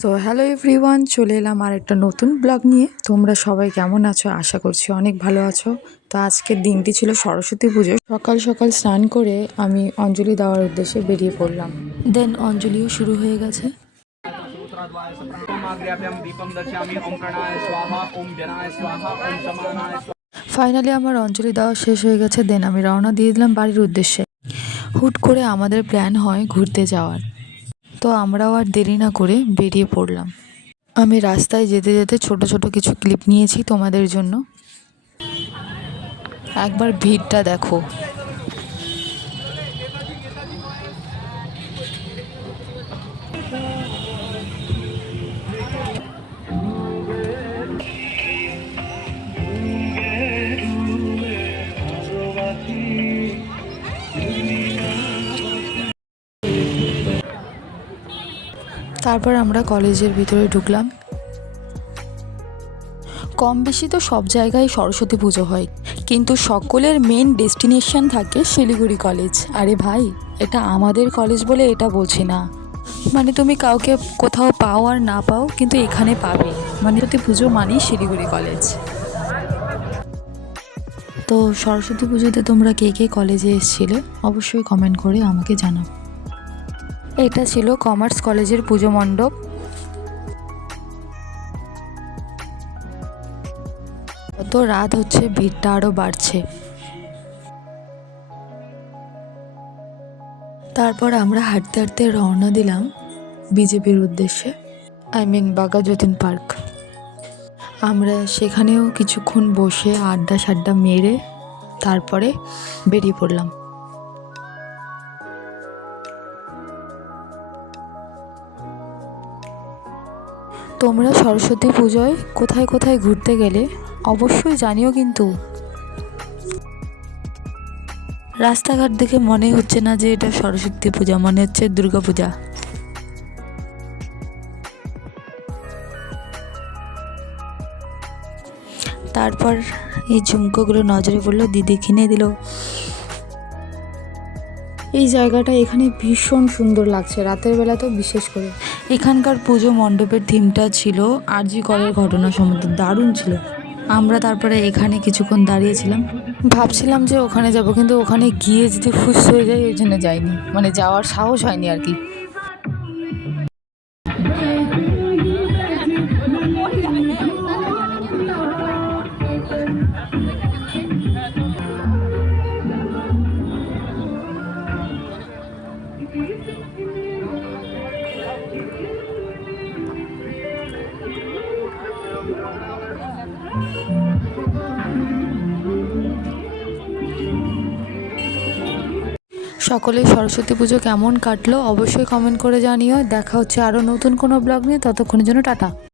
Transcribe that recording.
So hello everyone চলে এলাম আর একটা নতুন ব্লগ নিয়ে। তোমরা সবাই কেমন আছো? আশা করছি অনেক ভালো আছো। তো আজকের দিনটি ছিল সরস্বতী পুজো সকাল সকাল স্নান করে আমি অঞ্জলি দেওয়ার উদ্দেশ্যে বেরিয়ে পড়লাম। দেন অঞ্জলিও শুরু হয়ে গেছে। ফাইনালি আমার অঞ্জলি দেওয়া শেষ হয়ে গেছে। দেন আমি রওনা দিয়ে দিলাম বাড়ির উদ্দেশ্যে। হুট করে আমাদের প্ল্যান হয় ঘুরতে যাওয়ার। তো আমরাও আর দেরি না করে বেরিয়ে পড়লাম। আমি রাস্তায় যেতে যেতে ছোট ছোট কিছু ক্লিপ নিয়েছি তোমাদের জন্য। একবার ভিড়টা দেখো। তারপর আমরা কলেজের ভিতরে ঢুকলাম। কম বেশি তো সব জায়গায় সরস্বতী পুজো হয়, কিন্তু সকলের মেন ডেস্টিনেশন থাকে শিলিগুড়ি কলেজ। আরে ভাই, এটা আমাদের কলেজ বলে এটা বলছি না। মানে তুমি কাউকে কোথাও পাও আর না পাও, কিন্তু এখানে পাবে। মানে সরস্বতী পুজো মানেই শিলিগুড়ি কলেজ। তো সরস্বতী পুজোতে তোমরা কে কে কলেজে এসেছিলে, অবশ্যই কমেন্ট করে আমাকে জানাও। এটা ছিল কমার্স কলেজের পুজো মণ্ডপ। যত রাত হচ্ছে ভিড়টা আরও বাড়ছে। তারপর আমরা হাঁটতে হাঁটতে রওনা দিলাম বিজেপির উদ্দেশ্যে, আই মিন বাঘাযতীন পার্ক। আমরা সেখানেও কিছুক্ষণ বসে আড্ডা সাড্ডা মেরে তারপরে বেরিয়ে পড়লাম। তোমরা সরস্বতী পুজোয় কোথায় কোথায় ঘুরতে গেলে অবশ্যই জানিও কিন্তু। রাস্তাঘাট দেখে মনে হচ্ছে না যে এটা সরস্বতী পূজা, মনে হচ্ছে দুর্গা পূজা তারপর এই ঝুমকোগুলো নজরে পড়ল, দিদি কিনে দিল। এই জায়গাটা এখানে ভীষণ সুন্দর লাগছে, রাতের বেলা তো বিশেষ করে। এখানকার পুজো মণ্ডপের থিমটা ছিল আর জি করের ঘটনা সমুদ্র দারুণ ছিল। আমরা তারপরে এখানে কিছুক্ষণ দাঁড়িয়েছিলাম। ভাবছিলাম যে ওখানে যাব, কিন্তু ওখানে গিয়ে যদি ফুস হয়ে যায়, ওই জন্য যাইনি। মানে যাওয়ার সাহস হয়নি আর কি। সকলেই সরস্বতী পুজো কেমন কাটলো অবশ্যই কমেন্ট করে জানিও। দেখা হচ্ছে আরও নতুন কোনো ব্লগ নিয়ে। ততক্ষণের জন্য টাটা।